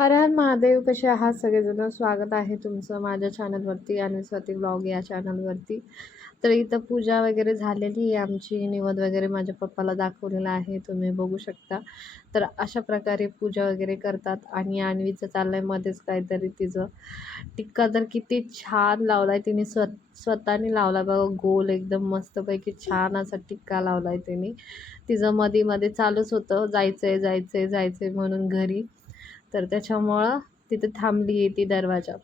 हर हर महादेव कसे आहात सगळेजण? स्वागत आहे तुमचं माझ्या चॅनलवरती आणि स्वाती ब्लॉग या चॅनलवरती तर इथं पूजा वगैरे झालेली आहे आमची. निवद वगैरे माझ्या पप्पाला दाखवलेला आहे तुम्ही बघू शकता. तर अशा प्रकारे पूजा वगैरे करतात आणि आणवीचं चाललं आहे मध्येच काहीतरी तिचं. टिक्का तर किती छान लावला आहे तिने. स्व स्वतःने लावला बघा गोल एकदम मस्तपैकी छान असा टिक्का लावला आहे तिने. तिचं मध्ये मध्ये चालूच होतं जायचं आहे जायचं आहे जायचं आहे म्हणून घरी. तर त्याच्यामुळं तिथे थांबली आहे ती दरवाजा.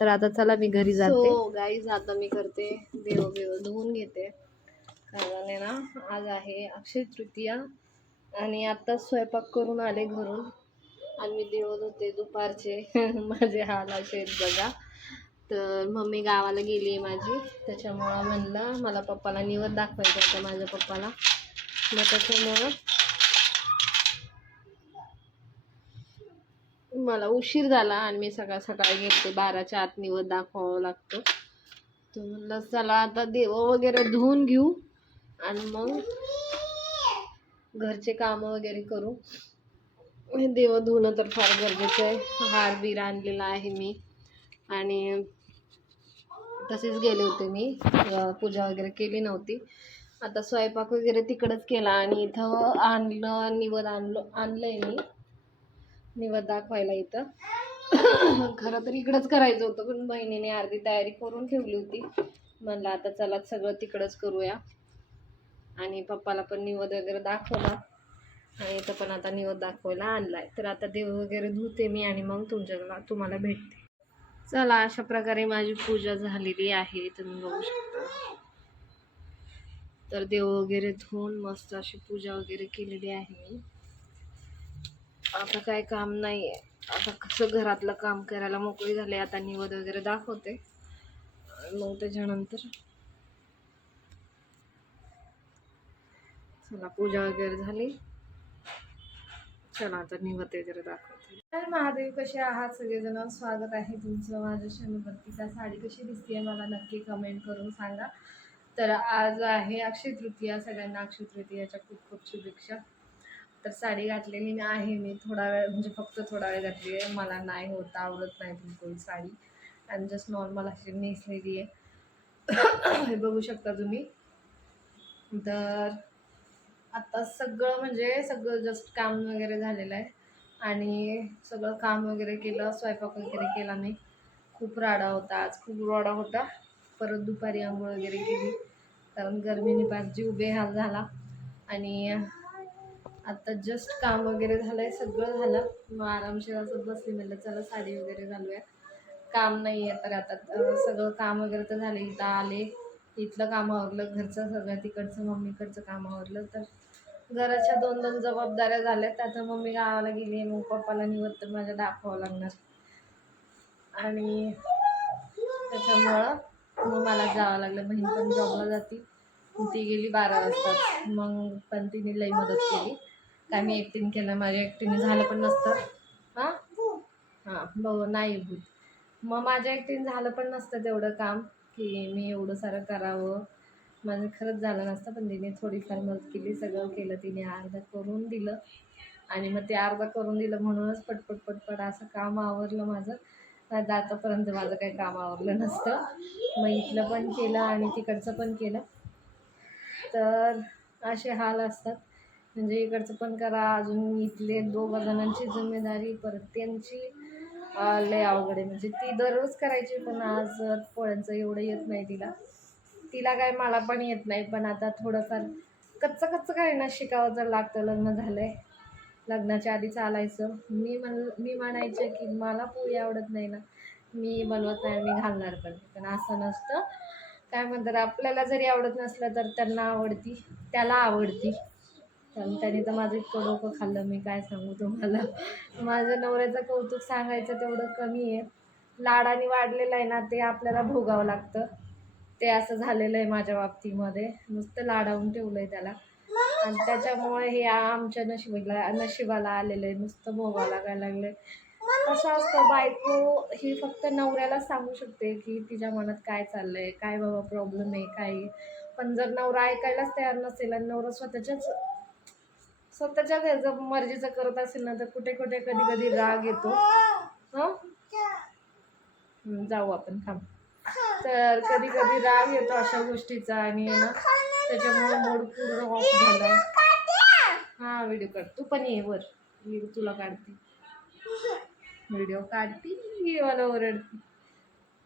तर आता चला मी घरी जाते. गाईज आता मी करते देव बिव धुवून घेते. कारण आहे ना आज आहे अक्षय तृतीया आणि आता स्वयंपाक करून आले घरून. आणि मी देव धुते दुपारचे. माझे हाल असे आहेत बघा. तर मम्मी गावाला गेली आहे माझी. त्याच्यामुळं म्हणलं मला पप्पाला निवड दाखवायचं होतं माझ्या पप्पाला. मग त्याच्यामुळं मला उशीर झाला आणि मी सकाळ सकाळी गेलते बाराच्या आत निवड दाखवावं लागतं. तर म्हणलं चला आता देव वगैरे धुवून घेऊ आणि मग घरचे कामं वगैरे करू. हे देव धुणं तर फार गरजेचं आहे. हार बीर आणलेला आहे मी. आणि तसेच गेले होते मी. पूजा वगैरे केली नव्हती. आता स्वयंपाक वगैरे तिकडंच केला आणि इथं आणलं निवड आणलं आहे मी. निवड दाखवायला इथं. खरं तर इकडंच करायचं होतं पण बहिणीने अर्धी तयारी करून ठेवली होती. म्हणलं आता चला सगळं तिकडंच करूया. आणि पप्पाला पण निवद वगैरे दाखवला. आणि इथं पण आता निवद दाखवायला आणलाय. तर आता देव वगैरे धुते मी आणि मग तुमच्याला तुम्हाला भेटते. चला अशा प्रकारे माझी पूजा झालेली आहे. तुम्ही बघू शकता. तर देव वगैरे धुवून मस्त अशी पूजा वगैरे केलेली आहे मी. आता काय काम नाही आहे आता कसं घरातलं काम करायला मोकळी झाले आता निवद वगैरे दाखवते. मग त्याच्यानंतर चला पूजा वगैरे झाली. चला आता निवद वगैरे दाखवते. तर महादेव कसे आहात? सगळेजण स्वागत आहे तुमचं. माझ्या शनपत्तीचा साडी कशी दिसते मला नक्की कमेंट करून सांगा. तर आज आहे अक्षय तृतीया. सगळ्यांना अक्षय तृतीयाच्या खूप खूप शुभेच्छा. तर साडी घातलेली आहे मी. थोडा वेळ म्हणजे फक्त थोडा वेळ घातली आहे. मला नाही होत आवडत नाही बिलकुल साडी. आणि जस्ट नॉर्मल अशी नेसलेली आहे. हे बघू शकता तुम्ही. तर आता सगळं म्हणजे सगळं जस्ट काम वगैरे झालेलं आहे. आणि सगळं काम वगैरे केलं स्वयंपाक वगैरे केला मी. खूप राडा होता आज. खूप राडा होता. परत दुपारी आंघोळ वगैरे केली. कारण गरमीने पाच जीव बेहाल झाला. आणि आता जस्ट काम वगैरे झालं आहे सगळं झालं. मग आरामशीर असं बसली म्हणलं चला साडी वगैरे घालूया. काम नाही आहे तर आता सगळं काम वगैरे तर झालं. इथं आले. इथलं काम आवरलं घरचं सगळं तिकडचं मम्मीकडचं काम आवरलं. तर घराच्या दोन दोन जबाबदाऱ्या झाल्या त्यात मम्मी गावाला गेली मग पप्पाला निवत तर माझ्या दाखवावं लागणार. आणि त्याच्यामुळं मग मला जावं लागलं. बहीण पण जॉबला जाती. ती गेली बारा वाजता मग पण तिने लई मदत केली. काय मी एकटीने केलं माझ्या एकटीने झालं पण नसतं. हां? हां बघ नाही भूत मग माझ्या एकटीने झालं पण नसतं तेवढं काम की मी एवढं सारं करावं. माझं खरंच झालं नसतं पण तिने थोडीफार मदत केली सगळं केलं तिने अर्धा करून दिलं. आणि मग ते अर्धा करून दिलं म्हणूनच पटपट पटपट असं काम आवरलं माझं. नाही आतापर्यंत माझं काही काम आवरलं नसतं. मग इथलं पण केलं आणि तिकडचं पण केलं. तर असे हाल असतात. म्हणजे इकडचं पण करा. अजून इथले दोघं जणांची जिम्मेदारी परत त्यांची लय अवघड आहे. म्हणजे ती दररोज करायची पण आज पोळ्यांचं एवढं येत नाही तिला. तिला काय मला पण येत नाही. पण आता थोडंफार कच्चं कच्चं काय ना शिकावं तर लागतं लग्न झालं आहे लग्नाच्या आधी चालायचं. मी म्हण मी म्हणायचे की मला पोळी आवडत नाही ना. मी बनवत नाही मी घालणार पण. पण असं नसतं. काय म्हणतात आपल्याला जरी आवडत नसलं तर त्यांना आवडती त्याला आवडती. कारण त्याने तर माझं इतकं डोकं खाल्लं मी काय सांगू तुम्हाला? माझ्या नवऱ्याचं कौतुक सांगायचं तेवढं कमी आहे. लाडाने वाढलेलं आहे ना ते आपल्याला भोगावं लागतं. ते असं झालेलं आहे माझ्या बाबतीमध्ये. नुसतं लाडावून ठेवलं आहे त्याला. आणि त्याच्यामुळे हे आमच्या नशिबाला नशिबाला आलेलं आहे. नुसतं भोगावं लागायला लागलं असं असतं बायको ही फक्त नवऱ्यालाच सांगू शकते की तिच्या मनात काय चाललं आहे काय बाबा प्रॉब्लेम आहे काय पण जर नवरा ऐकायलाच तयार नसेल आणि नवरा स्वतःच्याच स्वतःच्या घरचं मर्जीचं करत असेल ना तर कुठे कुठे कधी कधी राग येतो. हं? जाऊ आपण थांब. तर कधी कधी राग येतो अशा गोष्टीचा आणि ना त्याच्यामुळे मूड पूर्ण ऑफ झाला हा व्हिडिओ काढ. तू पण ये वर. मी तुला काढते. व्हिडिओ काढती मला ओरडती.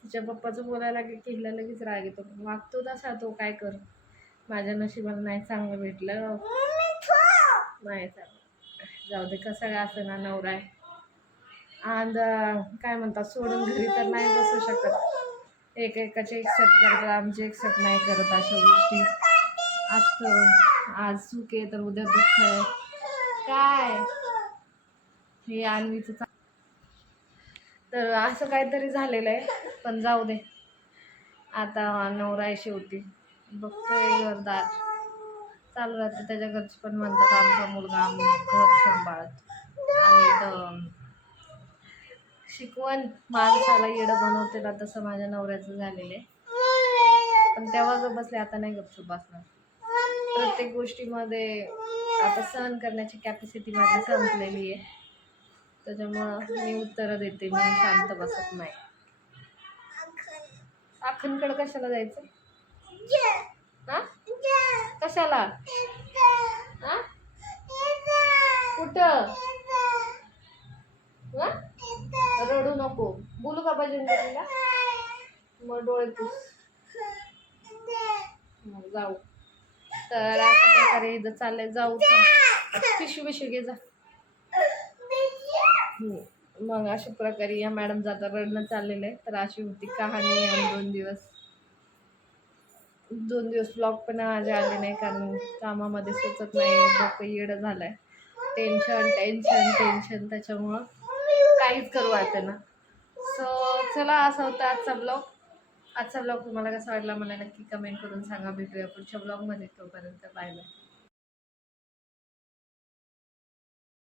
तिच्या पप्पाचं बोलायला की हिला लगेच राग येतो. वागतो तसा तो काय कर. माझ्या नशिबाला नाही चांगलं भेटलं. नाही चांगलं जाऊ दे कसं काय असं ना नवरा आहे. आणि काय म्हणतात सोडून घरी तर नाही बसू शकत. एक एकाचे एक्सेप्ट करतात आमचे एक्सेप्ट नाही करत अशा गोष्टी. असतं आज सुख आहे तर उद्या दुःख आहे. काय? हे आणवीचं तर असं काहीतरी झालेलं आहे पण जाऊ दे. आता नवरा आहे शेवटी. बघतोय घरदार चालू राहते त्याच्या घरचे पण म्हणतात आमचा मुलगा आम्ही घर सांभाळत. आणि शिकवण माणसाला येडं बनवते ना तसं माझ्या नवऱ्याचं झालेलं आहे. पण तेव्हा गप बसले आता नाही गपचूप बसणार. प्रत्येक गोष्टीमध्ये आता सहन करण्याची कॅपॅसिटी माझी संपलेली आहे. त्याच्यामुळं मी उत्तरं देते मी शांत बसत नाही. आखणकडं कशाला जायचं? हा कशाला? हा? कुठं? हा? रडू नको. बोलू का भजन मग डोळे पुस. मग जाऊ. तर अशा प्रकारे इथं चाललंय. जाऊ थांब. पिशवी पिशवी घे जा. मग अशा प्रकारे या मॅडम जाता रडणं चाललेलं आहे. तर अशी होती कहाणी दोन दिवस. दोन दिवस ब्लॉग पण माझे आले नाही कारण कामामध्ये सुचत नाही डोकं येडं झालं आहे टेन्शन टेन्शन टेन्शन त्याच्यामुळं काहीच करू वाटतं ना. सो चला असा होता आजचा ब्लॉग आजचा ब्लॉग तुम्हाला कसा वाटला मला नक्की कमेंट करून सांगा. भेटूया पुढच्या ब्लॉगमध्ये तोपर्यंत बाय बाय